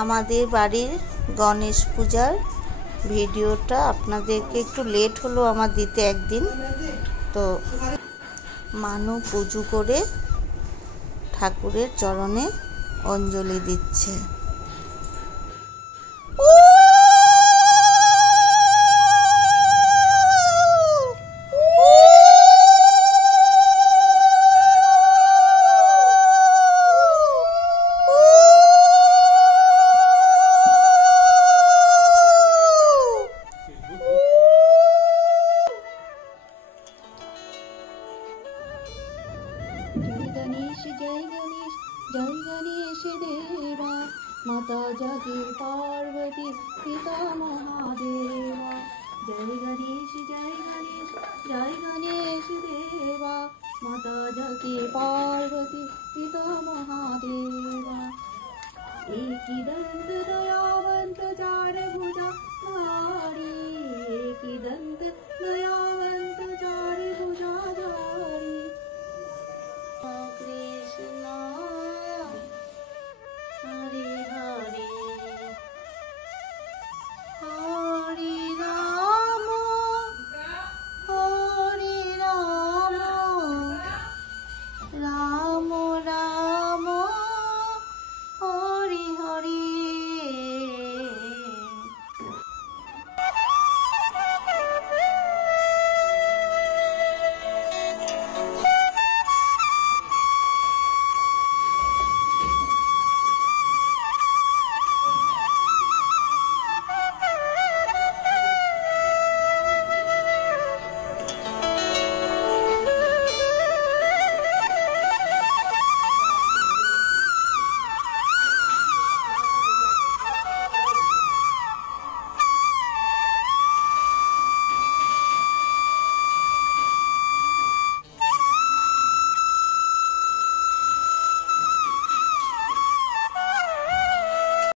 আমাদের বাড়ির গণেশ পূজার ভিডিওটা আপনাদেরকে একটু লেট হলো আমার দিতে একদিন। তো মানু পুজো করে ঠাকুরের চরণে অঞ্জলি দিচ্ছে। जय गणेश देवा माता जगदम्बे पार्वती पिता महादेवा। जय गणेश देवा माता जगदम्बे पार्वती पिता महादेवा। एक दंत दयावंत चार भुजा